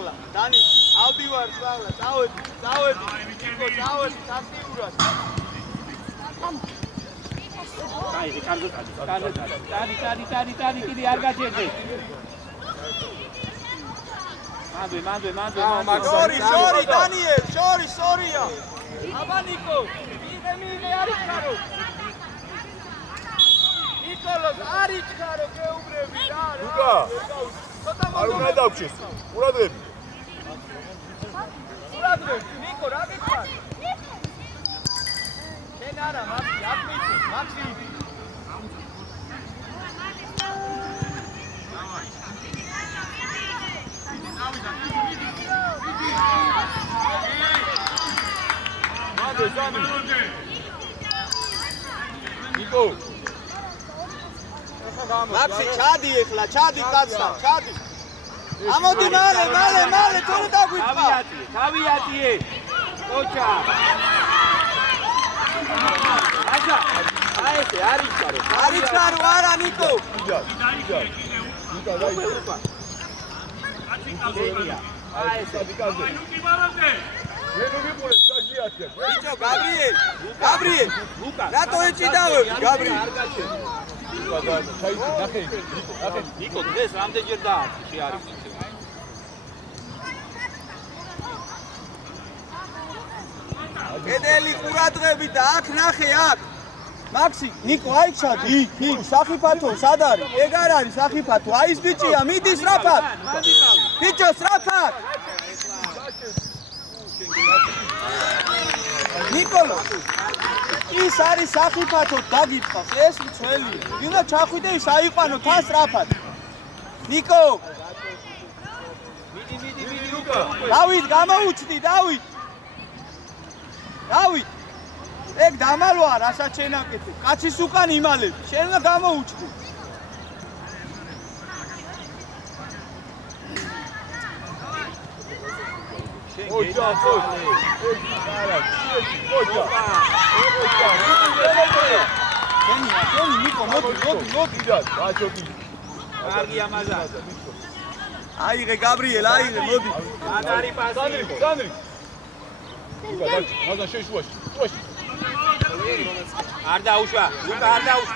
მაღლა. დანი, ავდივარ მაღლა. წავედი. ნიკო, წავედი აქტიურად. აი, კარგო. ტანი, კიდე არ გაჭერდე. მანდე. შორი, დანიელ, შორია. აბა ნიკო, მიღე არის ხარო. ნიკოლოზ, არის ხარო, გეუბრები რა. ლუკა. არ უნდა დავჩეს. ყურადღები. ნიკო, რა გიქხარ? შენ არა, მაქსი. ნიკო. მაქსი, ჩადი ეხლა, ჩადი კაცსა, ჩადი. ამოდი მალე, თორე დაგვიწყა. თავიათიე. ოჩა. აჭა. აი ეს არის ხარო. არის ხარო არა ნიკო. ნიკა დაიწყო. აი ეს დიკაზე. ნუ მიყურე საჯიათია. ბიჭო, გაბრიელ. ლუკა. რატო ეჭიდავებ, გაბრიელ? არ გაჩერდა. ნახე. ნიკო, დღეს რამდენჯერ დაარჩი არის. გედელი ყურადღები და აქ ნახე აქ. მაქსი, ნიკო აი ჩადი, იქ საფიფათო სად არის? ეგ არ არის საფიფათო. აი ეს ბიჭია, მიდი სწრაფად. ბიჭო, სწრაფად. ნიკოლო. ის არის საფიფათო, დაგიწყავს, ეს მცველია. უნდა ჩახვიდე ის აიყვანო თან სწრაფად. ნიკო. მიდი ლუკა. დავით, გამოუჩდი, დავით. ეგ დამალვა რასაც შენ აკეთებ. კაცის უკან იმალებ. შენ უნდა გამოუჩდი. ოჯა. შენი ნიკო, მოდი. გაჩოკი. კარგი ამაზა. აიღე გაბრიელ, მოდი. მაგარი პასი. სანდრი. მაგა შეშუაში. არ დაუშვა. ლუკა არ დაუშვა.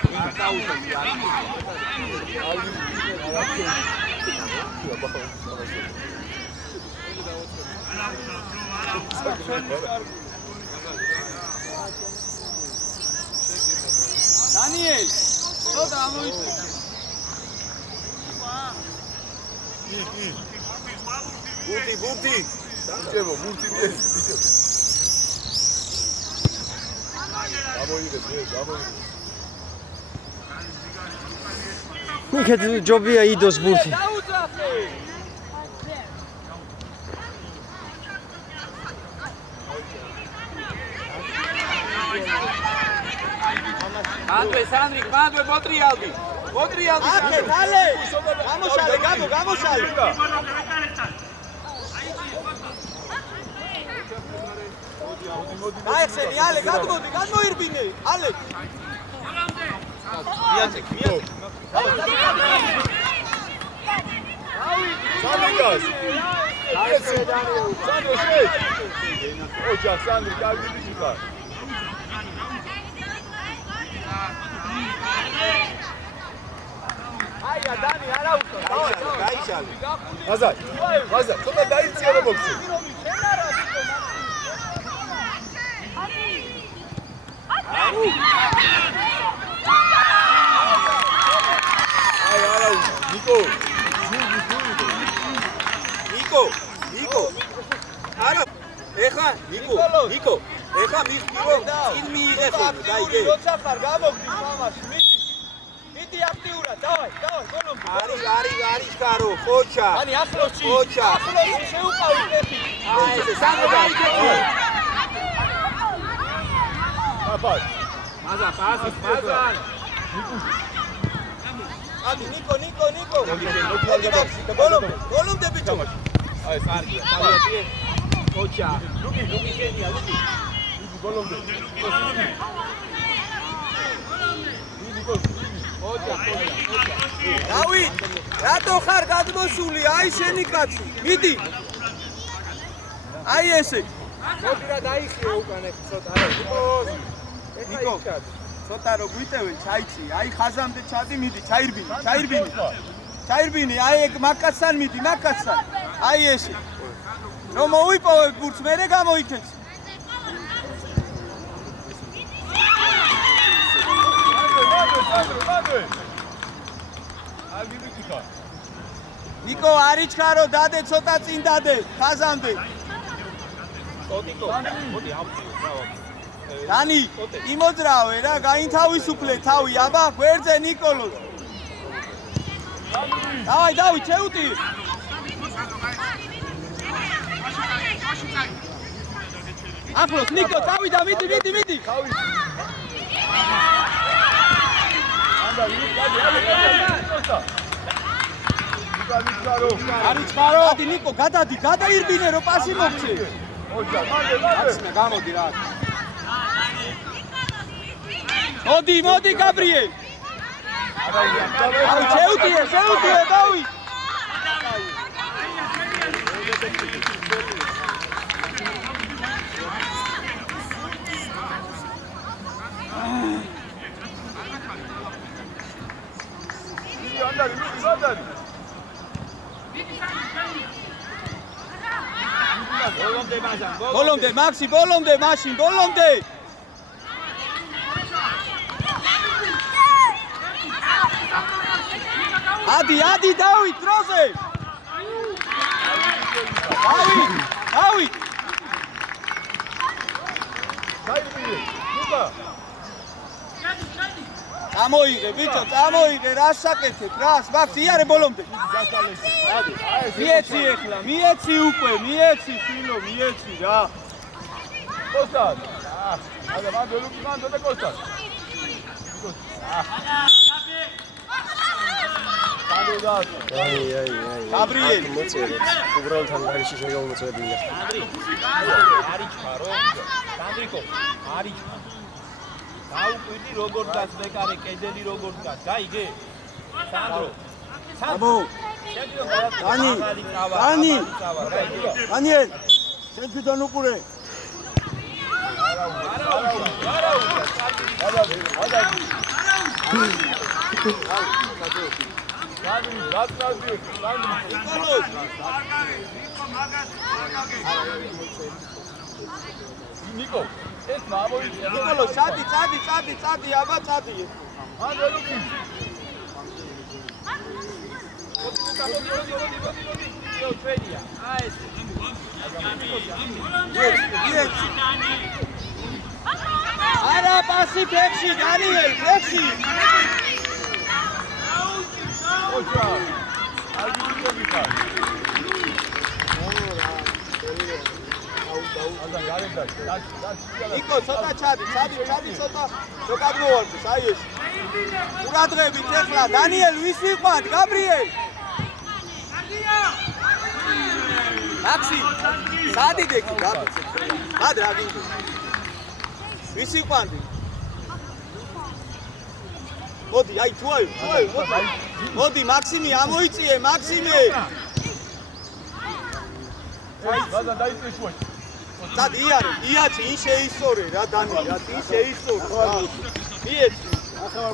დანიელ, ცოტა ამოიწე. ბურთი. დაჭებო, ბურთი მიეს. მიქეთ ჯობია იდოს ბურთი. მანდვე სანდრიკ, მანდვე მოტრიალდი. აკე, დალე. გამოშალე. აიხსენი, ალე, გადმოდი, გადმოირბინე. ალე. მიაწეკ. სანდრიკას. სანდრიკას. ოჯა, სანდრი, კარგი ბიჭი ხარ. აია, დანი, არა უსო. გაიშალე. გაზა, ცოტა დაიწია რა მოხდა. აი, არა უსო. ნიკო. არა. ეხა ნიკო. ეხა მიხირო. წინ მიიღე ხოლმე, გაიგე. როცა ხარ გამოგდი მამას, მიდი აქტიურად, დავაი, გოლომი. არის ხარო, ხოჩა. ani ახლოსი. ხოჩა. ახლოსი შეუყავი ფეხი. აი ეს სანდრიკა. აბა. მაზა. ani ნიკო. მოდი მაქსი, გოლომდე ბიჭო. აი ეს კარგია. თავიათიე. ოჩა. ლუკი შენია, ლუკი. გოლომდე. დავით, რატო ხარ გადმოსული? აი შენი კაცი. მიდი. აი ესე. მოდი რა დაიხიო უკან ეს ცოტა. ნიკო, ცოტა რო გვიტევენ, ჩაიცი. აი ხაზამდე ჩადი, მიდი, ჩაირბინი. ჩაირბინი, აი ეგ მაკაცთან მიდი, მაკაცთან. აი ესე. რომ მოიპოვებ ბურთს, მერე გამოიქეც. ნიკო, არიჩქარო, დადე ცოტა წინ დადე, ხაზამდე. მოდი ავწიო, ბრავო. დანი, იმოძრავე რა, გაინთავისუფლე თავი, აბა, გვერდზე ნიკოლო. დავი, ჩეუტი. აფროს, ნიკო, წავიდა, მიდი. არიჩქარო. დადი ნიკო, გადაირბინე რომ პასი მოგცე. აცნა გამოდი რა. მოდი გაბრიელ. აი შეუტიე დავი. ბოლომდე მაქსი, მაშინ ბოლომდე. ადი დავით დროზე. დავით. წამოიღე ბიჭო, რა საკეთებ, რას, მაქსი იარე ბოლომდე. მიეცი ეხლა, მიეცი ფილო, რა. კოსტად. არა, მანდ და კოსტად. აი. გაბრიელი მოწერეთ. უბრალოდ ანგარიში შეგამოწევია. არიჩქარო. სანდრიკო, არიჩქარო. დაუკვირდი როგორ გას მეკარე კედელი როგორ გას. გაიგე? სანდრო. აბო. დანი. დანიელ. შენ თვითონ უყურე. ნიკო, ეს მამოიწია. ნიკოლო, წადი, აბა წადი. არა პასი ფეხში, დანიელ, ფეხში. ოჩა. აგიგვიები ხარ. ნიკო, ცოტა ჩადი, ცოტა. რო გადმოვარდეს, აი ეს. ყურადღებით ეხლა, დანიელ, ვის ვიყვანთ, გაბრიელ. მაქსი, სადიდე კი გაბიცე. მად რა გინდა? ვის ვიყვანდი? მოდი, აი თუ აი, მოდი, მაქსიმი ამოიწიე, მაქსიმე. გაზა დაიწე შუაში. წადი იაცი, ის შეისწორე რა დანი, რა ის შეისწორე. მიეცი. ახალ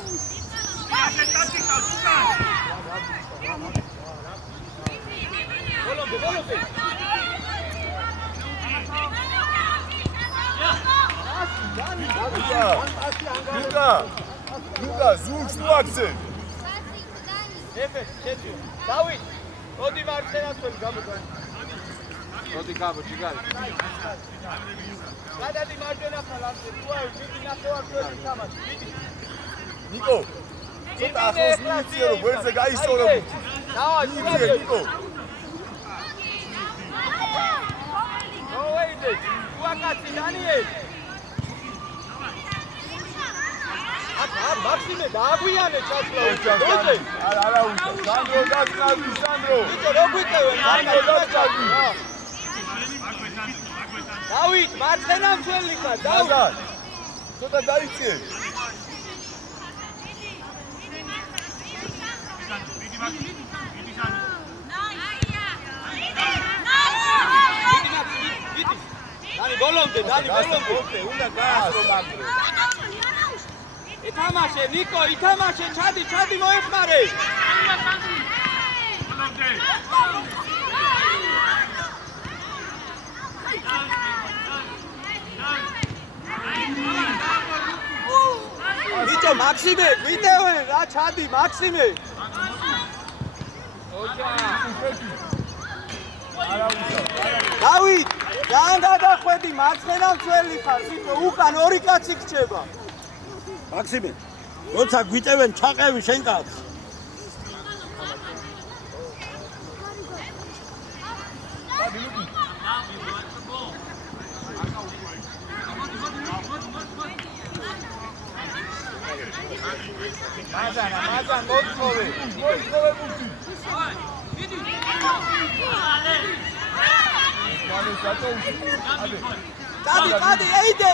ბოლომდე. ნიკა, ზურგს თუ აქცე. ეფე, შეძიო. დავით, მოდი მარცხენათველი გამოგანი. მოდი გაბოჭი გარი. გადადი მარჯვენა ხალხზე, თუ აი, მიდი ნახევარწრიული თამაში, მიდი. ნიკო, ცოტა ახლოს მიიწიე რომ გვერდზე გაისწორო. დავაი, ნიკო. მოეიდე, უაკაცი დანიელ. მაქსიმე დააგვიანე ჩაცლა უძე. არა უძე. სანდრო დაწკავი, სანდრო. ბიჭო, რო გვიტევენ, სანდრო დაწკავი. დავით, მარცხენა მცველი ხარ, დავით. ცოტა დაიწიე. ბოლომდე დანი ბოლომდე უნდა გაასრო მაგრო ეთამაშე ნიკო ითამაშე ჩადი მოეხმარე ბიჭო მაქსიმე ვიდეოენ რა ჩადი მაქსიმე დავით ძალიან გადახვედი მარცხენა მცველი ხარ სიტო უკან ორი კაცი გრჩება მაქსიმე როცა გვიტევენ ჩაყევი შენ კაცს მაზან მოთხოვე მუთი დადი ეიდე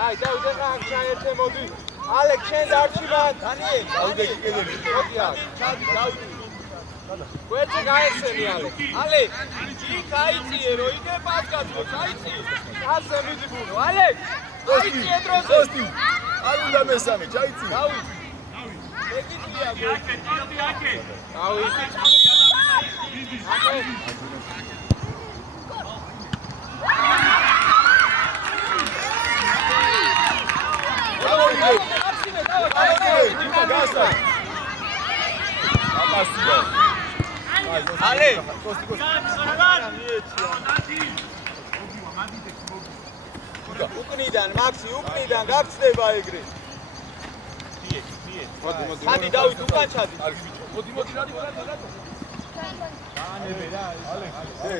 აი დავიდე ხან ჩაერთე მოდი ალექ შენ დარჩიბან დანიელ დავიდე კიდევ მოდი აქ ჩადი დავიდე გვერდზე გაეხსენი ალექ იქ აიწიე რო იგე პასკაცო აიწიე ასე მიდიბუნო ალექ აიწიე დროზე სოსტი არ უნდა მესამე ჩაიცი დავით ეგეთია გვერდზე დავით ალე უკნიდან მაქსი უკნიდან გაგწდება ეგრე ჩადი დავით უკან ჩადი მოდი რადი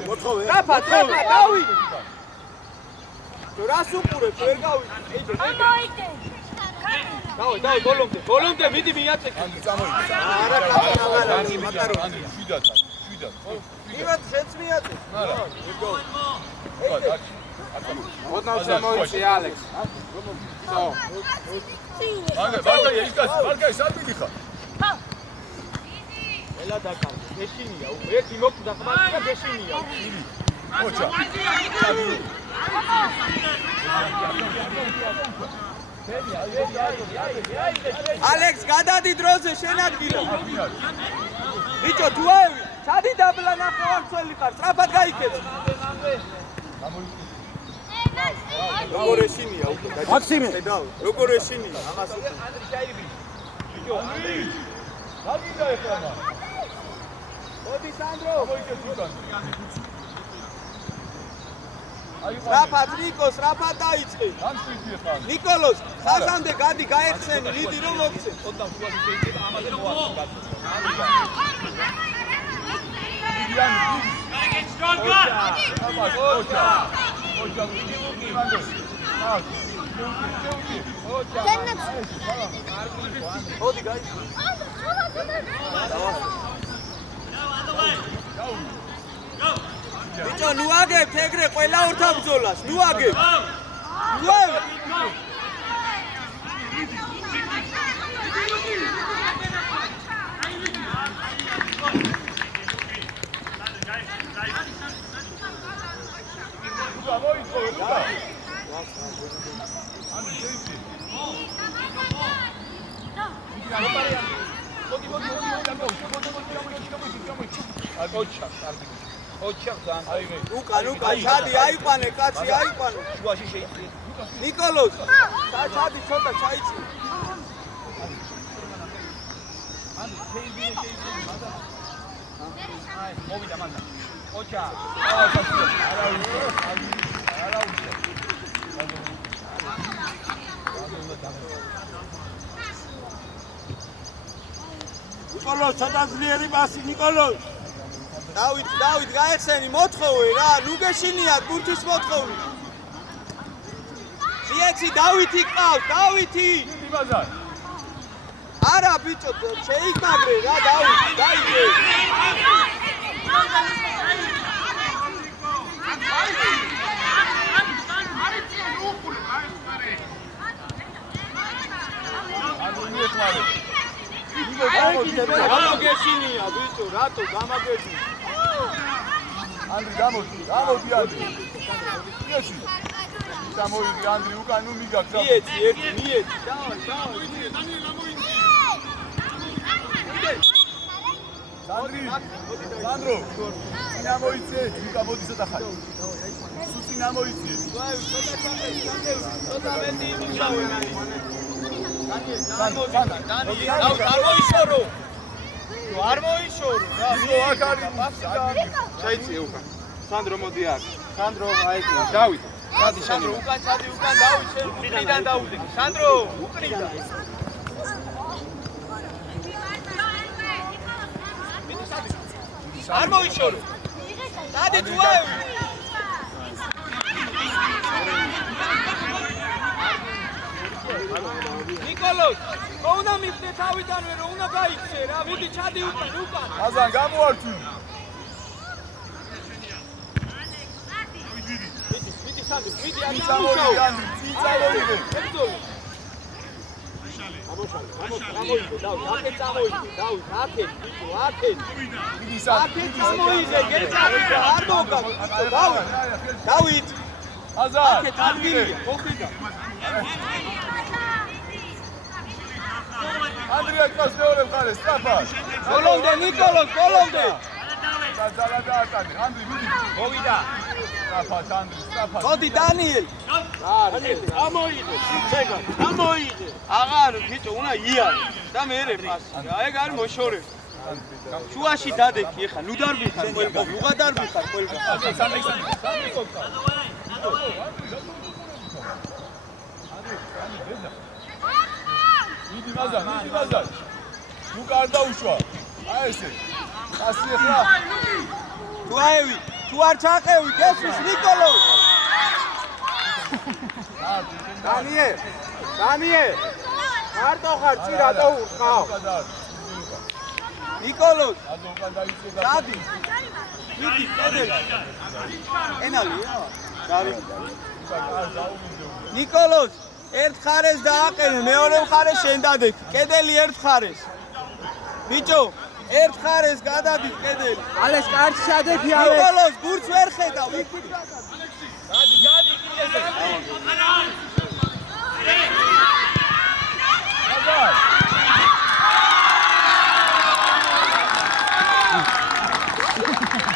მოთხოვე რაფა დავით რას უყურებ ვერ გავიდე დავით ბოლომდე მიდი მიაწეკე არა კაცი მაგარო შვიდად მივად შეც მიაწე არა ოდნავ მოიწი ალექს მარკა სად მიდიხარ ელა დაკარგე გეშინია უკვე ერთი მოკვდა ხმარი და გეშინია ოჩა ალექს გადადი დროზე შენ ადგილო ბიჭო თუ ავი ჩადი დაბლა ნახევარმცველი ხარ სწრაფად გაიქეცი როგორ ეშინია უკვე მაქსიმე როგორ ეშინია ამას ანდრი ჩაიბი ბიჭო გაგიდა ეხლა მოდი სანდრო მოიქეთ უკან სწრაფად ნიკოს სწრაფად დაიწყე ამ შვიდია ხარ ნიკოლოს ხაზამდე გადი გაეხსენი რიდი რომ მოგცე ოდნავ შუაში შეიძლება ამაზე მოაწყო მოდი გაი ბიჭო ნუ აგებთ ეგრე ყველა ორთაბრძოლას ნუ აგებთ უკან ჩადი აიყვანე კაცი აიყვანე შუაში შეიძლება ნიკოლოს ჩადი ცოტა ჩაიცი მოვიდა მანდა ოჩა ნიკოლოს სადაზლიერი მასი ნიკოლოს დავით გაეხსენი მოთხოვე რა ნუ გეშინიათ ბურთის მოთხოვი მიეცი დავითი ყავს დავითი ბაზარ არა ბიჭო შეიგმაგრე რა დავითი დაიგე გამოგეშინია ბიჭო, რატო გამაგეშინია? ანდრი გამოდი ანდრი. მიეცი. გამოიდი ანდრი უკან ნუ მიგაქ. მიეცი ერთი მიეცი. დავай. სანდრო. წინა მოიცე, უკა მოდი ცოტა ხარ. სულ წინა მოიცე. ცოტა მეტი იმუშავე მანი. არ მოიშორო რა. ნიკო აქ არის. ჩაიწიე უკან. სანდრო მოდი აქ. სანდრო აი დავით. დადი შენ. უკან ჩადი უკან დავით შენ. მიდან დავიდე. სანდრო უკრიდა. არ მოიშორო. დადი თუ აი. ნიკოლოს, რო უნდა მიხდე თავიდანვე, რო უნდა გაიქცე რა, მიდი ჩადი უკან. აზან გამოართვი. მიდი სანდი, მიდი არ წამოიდე ჩამოშაო. ანდრი, წამოიდე. გამოიდე, დავით, აქეთ წამოიდე, დავით, აქეთ, ბიჭო, აქეთ. მიდი სად. აქეთ წამოიდე, გეწავიდე, არ მოგავ, ბიჭო, დავით. დავით, აზან. აქეთ ადგილია, მოხიდა. ანდრია კას მეორე მხარეს, სწრაფად. ბოლომდე, ნიკოლოს, ბოლომდე. დაძალა დააკანე, ანდრი მიდი. მოვიდა. სწრაფად ანდრი, სწრაფად. მოდი დანიელ. ამოიღე, შეგა. ამოიღე. აღარ ბიჭო, უნდა იარე. და მეერე პასი. ეგ არის მოშორე. შუაში დადექი ეხა, ნუ დარბიხარ ყველგან, ნუღა დარბიხარ ყველგან. მიდი მაზან. ნუ კარ დაუშვა. აი ესე. ასი ახლა. თუ აევი, თუ არ ჩაყევი, გესმის ნიკოლო. დანიელ. მარტო ხარ, წი რატო უხავ? ნიკოლო. აზო უკან დაიწე და. დადი. მიდი, კედელი. ენალია. დარი. ნიკოლოს, ერთ ხარეს დააყენე, მეორე მხარეს შენ დადექი. კედელი ერთ ხარეს. ბიჭო, ერთ ხარეს გადადით კედელი. ალეს კარჩი შადექი ალეს. ნიკოლოს, გურც ვერ ხედავ. გადი, კიდე.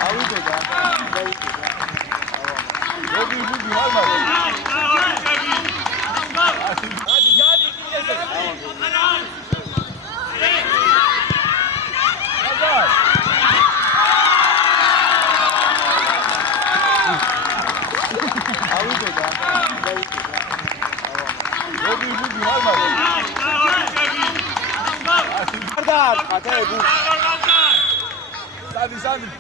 ავიდე და. მოდი ჰალმა. Sandri.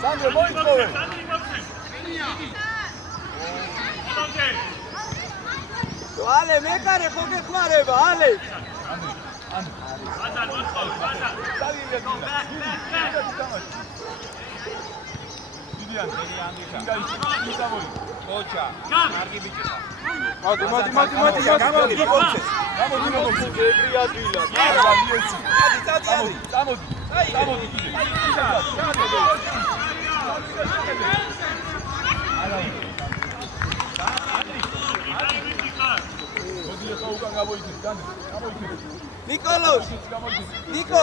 Sandro, voi dove? Ale, მეკარე ხო გეხმარება, ale. Nikolos! Niko!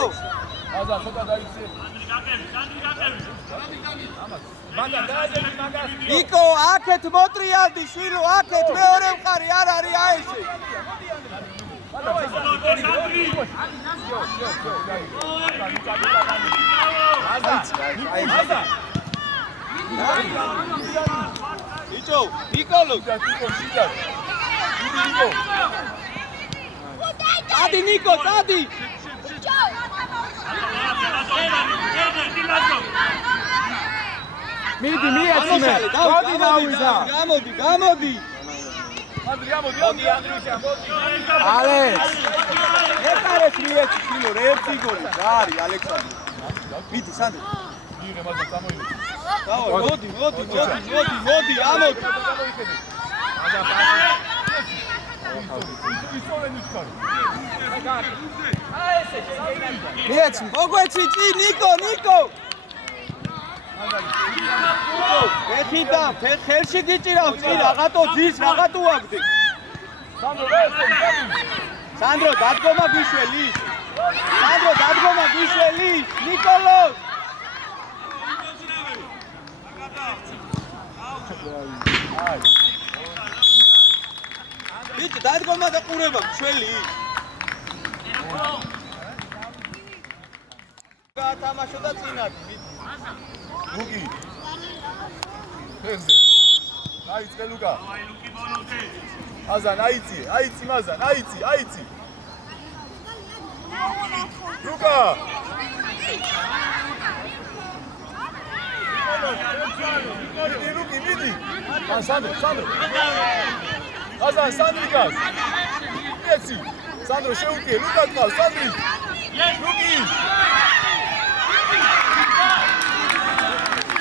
Niko, აქეთ მოტრიალდი შვილო, აქეთ მეორე მხარი არ არის აეში. Icho, Nikolos! Adi Niko, Adi! Midi, მიეცინე. მოდი დავიზა. გამოდი. ანდრი ამოდი ანდრიუშა ალექს ეკარეს მივეცი ფილო ერთი გოლი რა არის ალექსანდრე მიდი სანდრე იღე მაგას წამოიღე დავაი მოდი ამოდი აგა პასი ისოვენი ჩქარი მეც მოგვეცი ჭი ნიკო ეხიდა ხელში გიჭირავს ჭი რაღაცო ძის რაღაცო აგდი სანდრო დადგომა გიშველი ნიკოლო ბიჭი დადგომა და ყურება შველი გაათამაშო და წინათ ლუკი ფერზე აიწყე ლუკა აზან აიცი მაზან აიცი ლუკა მიდი სანდრო აზან სანდრიკას ეცი სანდრო შეუტიე ლუკა ყავს სანდრი ლუკი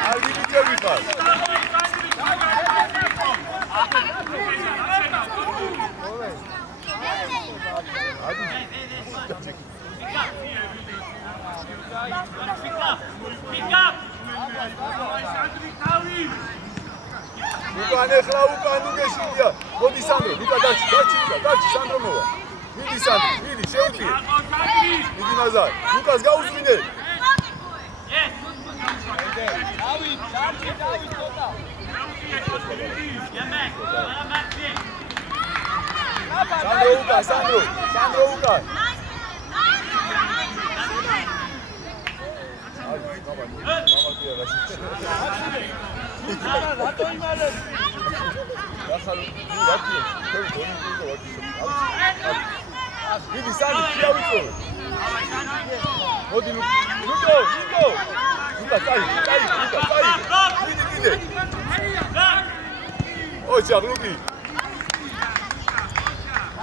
ალდი ბიჭები ხარ უკან ეხლა უკან უგეშინდია მოდი სანდრო ლუკა დაჩი სანდრო მოვა მიდი სანდრო მიდი შეუტიე მიდი მაზარ ლუკას გაუზვინე დავით ცოტა სანდრო უკან მიდი სანდრო ჩიავიწო მოდი ლუკა წაი მიდი ოჩა ლუკი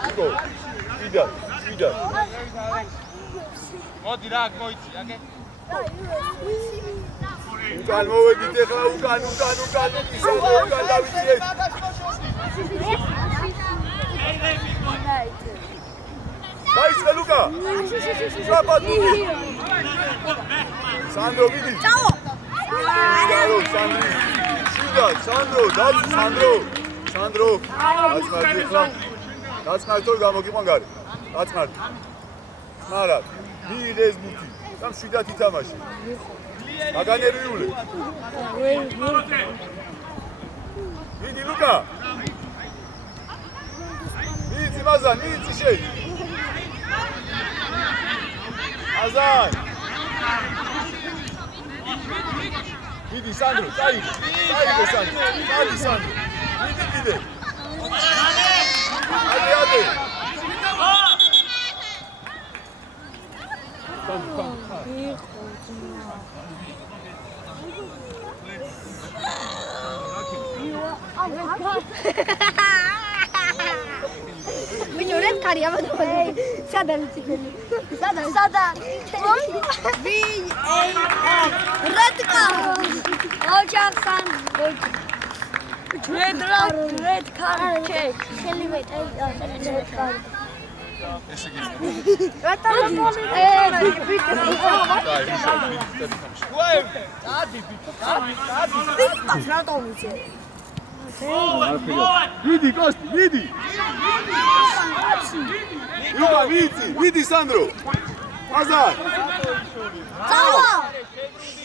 ლუკო ვიდა მოდი რა მოიცი აკე უკან მოვედით ეხლა უკან უკან დავიწყეთ დაიწყე ლუკა საპად ლუკი სანდრო მიდი სანდრო დაწყნარდი ეხლა დაწყნარდი თორე გამოგიყვან გარე დაწყნარდი მარა მიიღეს მუთი და მშვიდად ითამაში აგანერიულე მიდი ლუკა მიიცი მაზან მიიცი შეი აზან მიდი სანდრო წაიღე სანდრო მიდი კიდე ადე Migliore cari, sada red card. Red card check. Red card. მიდი კოსტი მიდი ლუკა მიდი სანდრო აზარ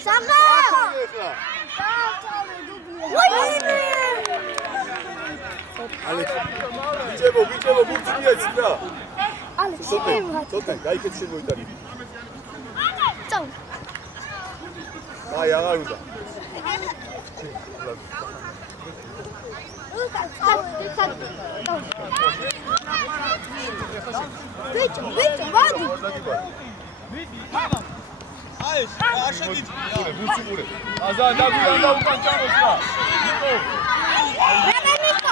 საღა ბიჭებო ბურთიაც და ცოტა გაიქეთ შემოიტანი აი აღარ უნდა Bicho, vadi! აი, არ შეგიძლია. ბუცი ყურე. აზა და უკან ჩამოსვლა. Niko!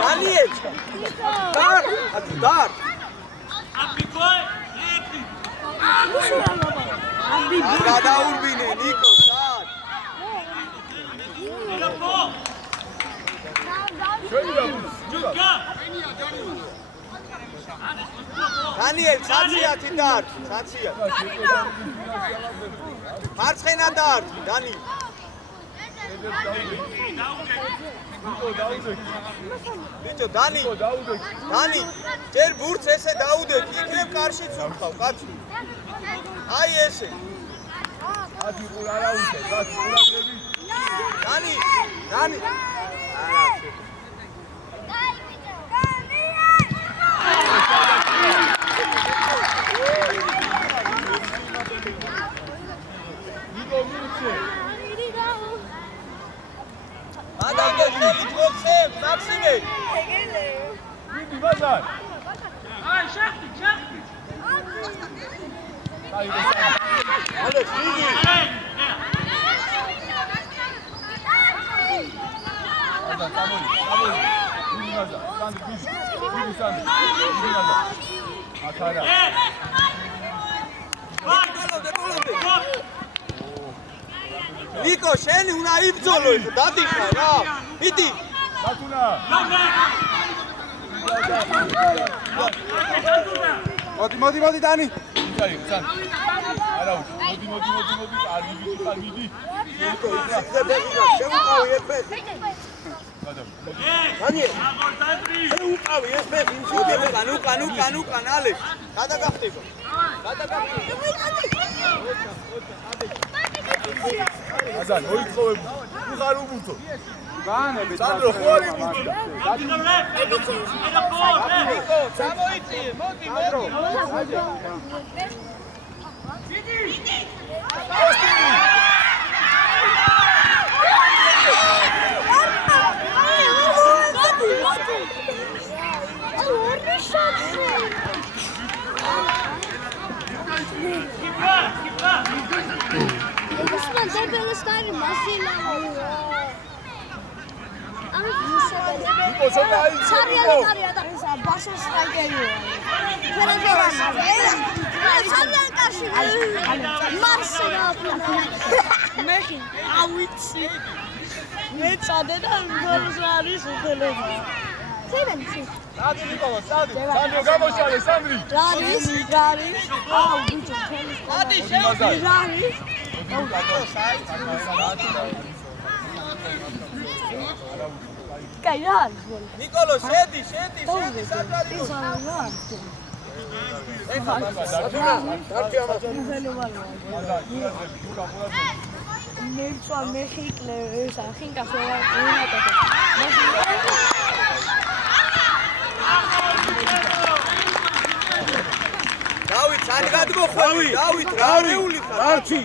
დანიელ დარ დარ გადაურბინე ნიკო დარ დანიელ ცაცია თიდარ ცაცია მარცხენა დარ დანი ბიჭო დანი დანი ჯერ ბურთს ესე დაუდეთ იქნებ კარშიც უხავ კაცო აი ესე ათი ყურ არა უშე გასი ყურადღები დანი დანი ნიკო მიუჩე ადაგები გიქოცე მაქსიმე მიდი ბაზარ აი შეხტი აი ბაზარ ალე მიდი აზა სამოი მიდი ბაზარ სანდრი მიდი სანდრი მიდი ბაზარ აკარა ნიკო შენი უნდა იბრძოლო იქ დადიხა რა მიდი ბატუნა მოდი დანი აი სან არა მოდი კარგი ვიჭი ხარ მიდი ნიკო ისიქებია შემოყავი ერთმე დანიელ შეუყავი ერთმე ინსუგები კანუ კანალე გადაგახტება აზან მოიწოვებ უხარ უბურთო განები სანდრო ხوارი ბურთი ნიკო წამოიწიე მოდი ნიკო ცოტა სადი ნიკო სადი სანდრო გამოშალე სანდრი ადი შევდი ნიკოლო შედი საჯარი ეხა დარჩი ამას დავით სადგადმო ხვევი დავით რა რეული ხარ არჩი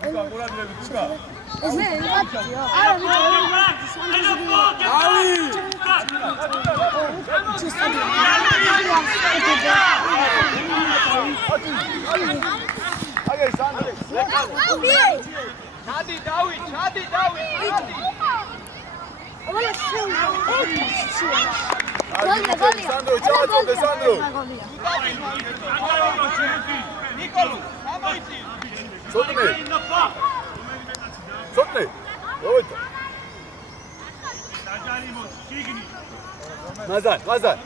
ყურადღებით უკა აი სანდრი ჩადი დავით სანდრო ჩავაწოდე სანდრო ნიკოლო გამოიწი სოტნე როიტა მაზარ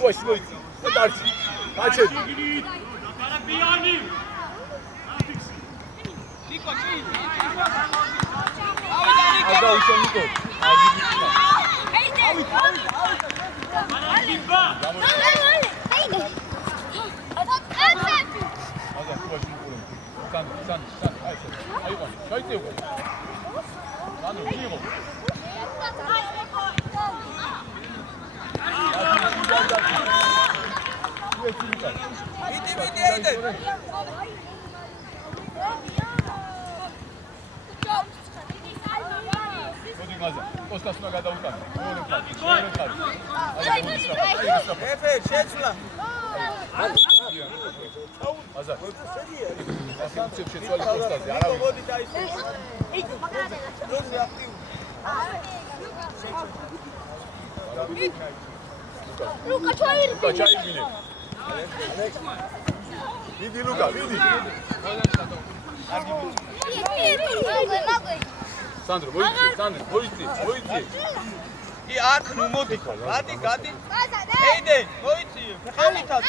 უაში მოიწი დარჩი გაჩედი ნიკო ჩი აგა უშო ნიკო კოსკასნა გადაუკანა. ეფე შეცვლა. აზა. ასანცევ შეცვალე კოსკაზე. არა მოდი დაიწყო. როზე აქტიუ. Luka çayır. Luka çayır. Vidi Luka, vidi. Sandro, მოიცი. კი აქ ნუ მოდი. გადი. ეიდენ, მოიცი. ხელითაც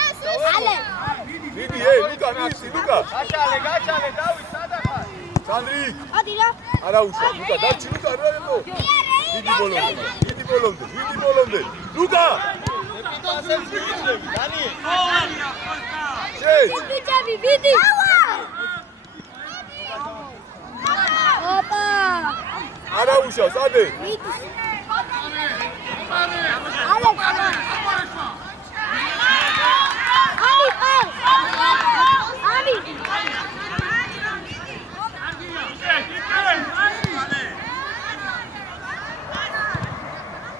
დავე. Vidi, Luka, Luka. გაჩალე, დავით, სადა ხარ? Sandri. Hadi la. არა უშვა, Luka, დაჩი Luka, რა იყო? Vidi ბოლომდე. Luka! პასებს ვიძლები, დანი. შეც. Bicabi bidi. Opa. არა უშვა, სადე? Bidi. Alex.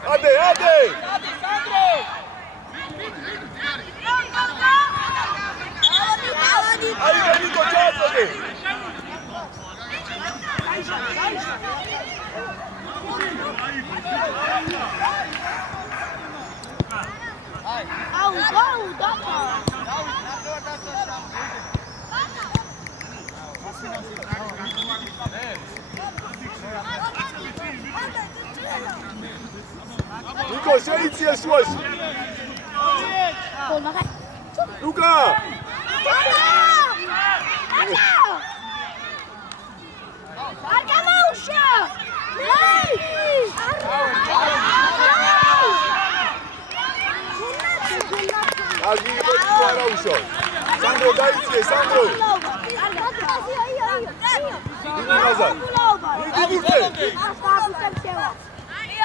Abi. Ade! Aí, Nico, tchau, Nico, შეიცია შუაში. Luka! Agi, არა უშო. Sandro, დაიწყე, Sandro.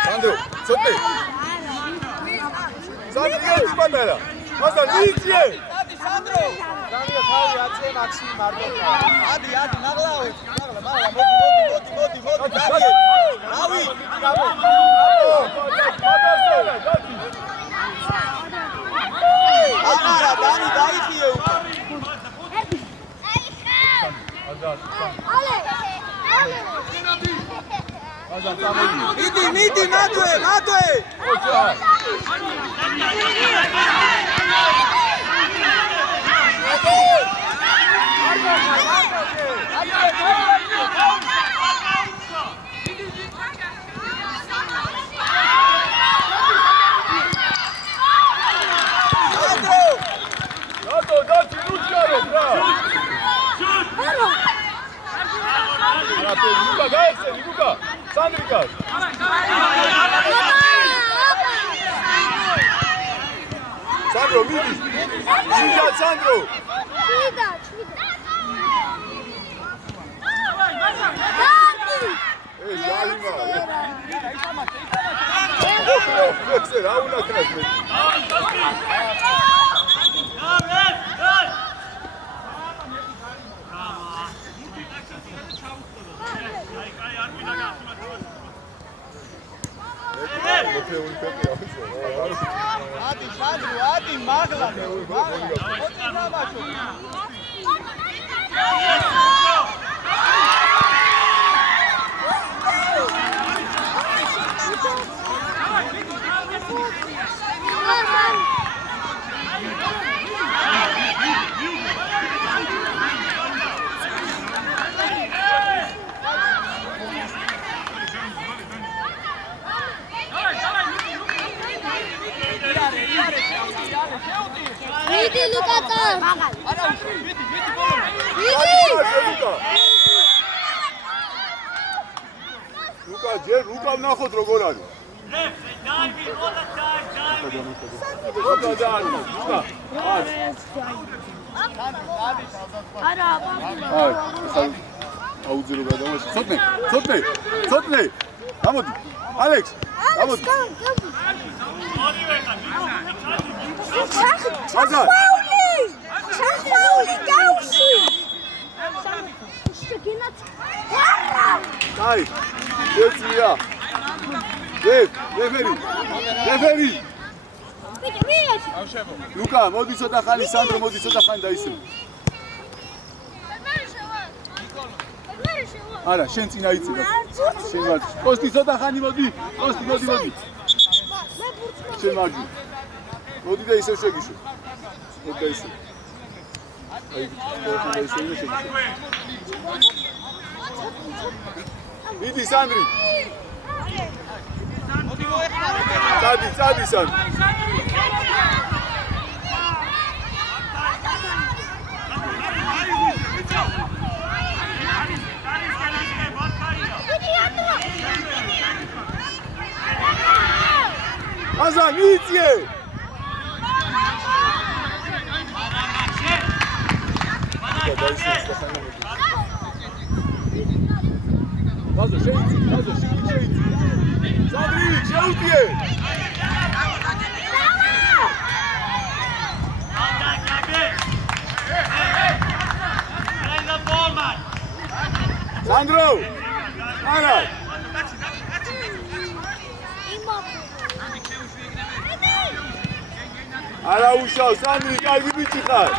Sandro, ცოტე. Sandro, ერთი პატარა. მასთან მიიწე. დადი სანდრო. დანია თავი აწე მაქსიმი მარდოქა. ადი, ნაღლავე. მოდი. რავი. აბარა, დანი დაიხიე უკვე. მიდი, მადვე. Luka, გაიხსენი, Luka. Sandrikas. Sandro, მიდი. შიდა, Sandro. Şurada. ჟალიმა. რა უნდა ქნას მე? ადი მაგლა Vidi Luka tar. Luka, ჯერ Luka ვნახოთ როგორ არის. აუძრო გადავაში. ცოტნე. გამოდი. ალექს, გამოდი. Şahfauli gaushi. Ay, yetsiya. Referi. Luka, მოდი ცოტა ხანი, Sandro, მოდი ცოტა ხანი დაისვენ. არა, შენ წინა იცი. შენ ვარ. კოსტი ცოტა ხანი მოდი. კოსტი მოდი. მე ბურთს ჩემ მარჯვნივ. მოდი და ისევ შეგიშო. მოდი და ისევ. აი, მოდი და ისევ შეგიშო. მიდი სანდრი. მოდი მოეხმაროთ. წადი სანდრი. Azar, miție! Lasă, șeiți! Sandri, șeutie! Sandro! Ara! არა უშავ, სანდრი, კარგი ბიჭი ხარ.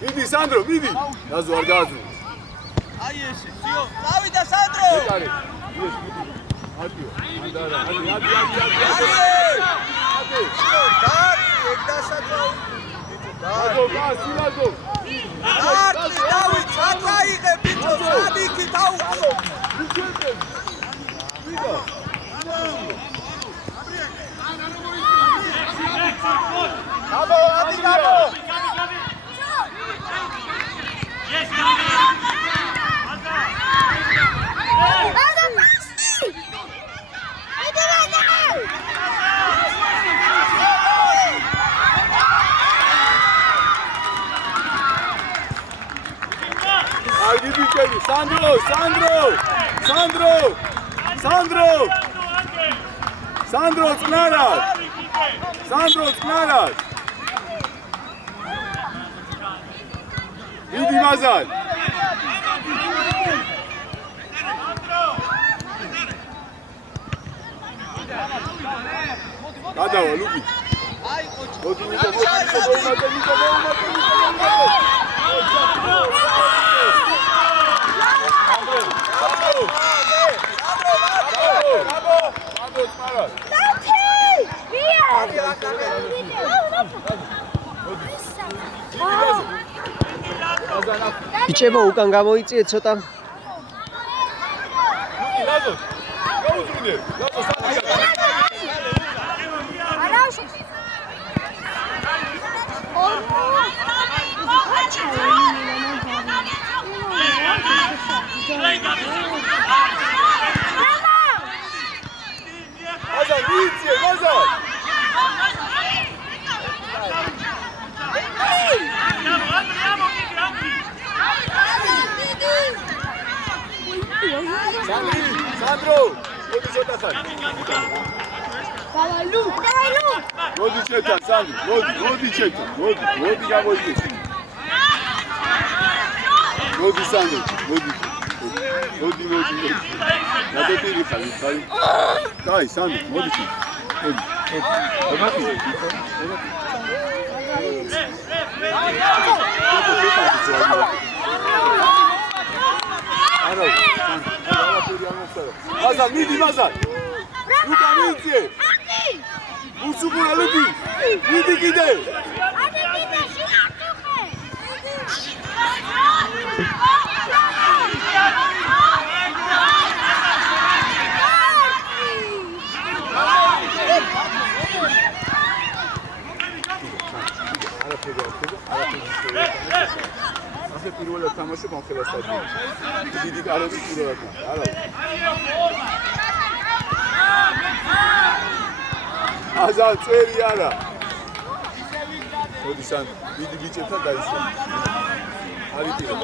მიდი, სანდრო, მიდი. დაზო არ გააძრო. აი ესე, სიო, წავიდა სანდრო. ეკარე. მიდი. ადიო. ანდარა, ადი. დაზო, გასილაზო. არტი დავით, ჩაიღე ბიჭო, სადიკი თავო. ვიდა. გაბო, ადი გაბო. Haydi biçelim. Sandro. Sandro Tsnaras. Idi Mazal. Გადავა ლუკი. აი ყოჩი. მოდი ბიჭებო უკან გამოიწიეთ ცოტა. ლაზო. გაუძრინე. ლაზო სანდრია. Mazal, micie, Mazal! Sandro! Moდი ცოტა ხარ. Давай, Лук! მოდი შეთან, სანდრო, მოდი შეთან, მოდი გამოიწეს. მოდი სანდრო, მოდი. გადადირი ხარ. დაი, სანდრო, მოდი. Mazal, მიდი Mazal. ლუკა მიიწე. უსუგურა ლუკი. მიდი კიდე. ასე პირველად თამაშობ ამ ხელასთან. დიდი კარები პირველად. არა. აზარ წერი არა. მოდი სან დიდი ბიჭებთან დაისვა. არიწირო.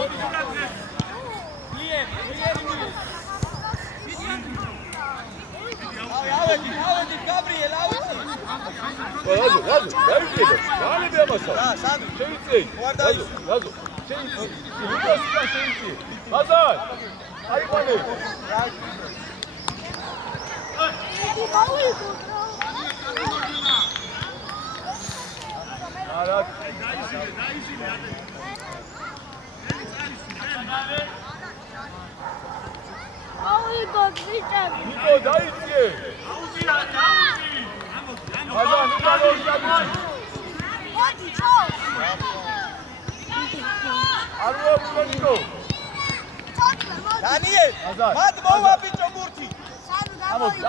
ავედი გაბრიელ ავიცი. ლაზო, დაიწირო. გაანები ამასა. და სანდრი შევიწიე. ლაზო, შევიწიე. ლუკასთან შევიწიე. აზარ. აიყვანე. არა. აუიგო ბიჭები. ნიკო დაიწიე. აზან ნიკო დაიწიე. მოდი ჩო. არ მოუწევ ნიკო. დანიელ, მათ მოვა ბიჭო მურთი. ამოდი.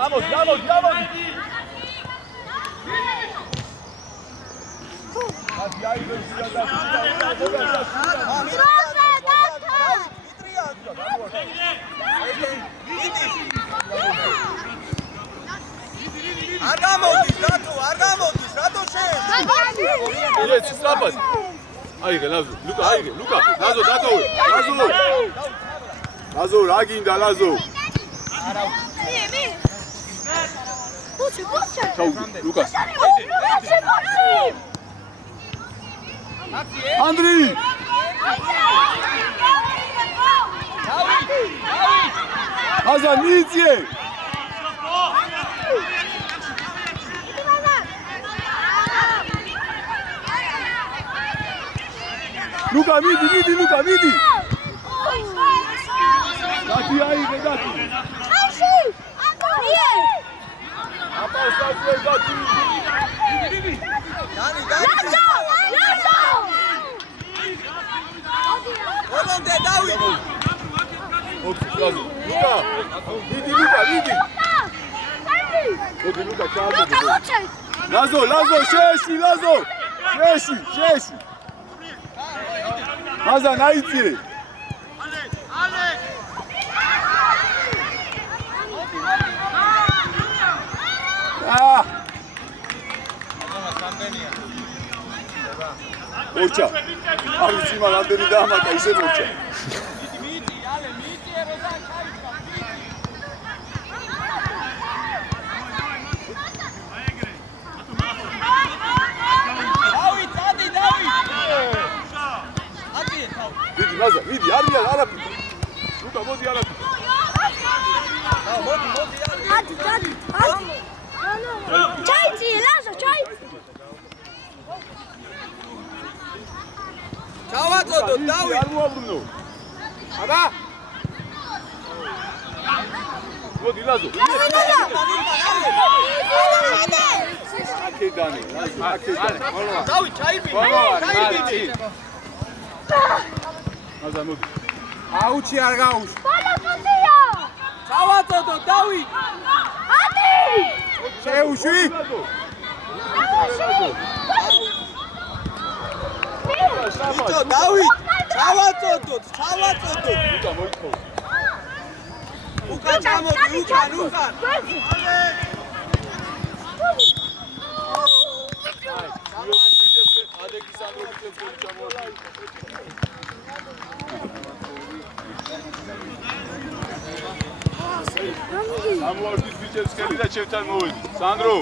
არ გამოდის, რატო შეეძ? ეს სწრაფად. აიღე, ლუკა, ლაზო, დატოვე. ლაზო, რა გინდა, ლაზო? მი. ბუჩი. ჩაუდი, ლუკას. ბუჩი. ანდრი! აზან მიიწიე! ლუკა, მიდი! დათი აიღე, დათი! ხავში! აკორიე! აპასაძე დათი! ლაზო! ბოლომდე დავით. ლუკა! მიდი! მოდი ლუკა, ჩააბედე. ლაზო, შეეში! აზან აიწიე! ორჩა. არ ვიცი მაგ ამდენი დაამატა ისე ორჩა. მიდი მაზა, არიან არაფერი. ლუკა მოდი არაფერი. ადი. ჩაიწი, ლაზო, ჩაიწი. ჩავაწოდოთ, დავით. არ მოაბრუნო. აბა. მოდი ლაზო. აკედანი. დავით, ჩაიბინე. მაზა მოდი. აუჩი არ გაუშვი. ბალაკოსია! ჩავაწოდოთ, დავით. ადი! შეუშვი. ბიჭო, დავით, ჩავაწოდოთ. ლუკა მოიწოვ. უკან ჩამოდი, უკან. ადეგის ანდროიდებს გოლი ჩამოაყალიბე. სამوارდის ბიჭებს ხელი და ჩემთან მოვედი. სანდრო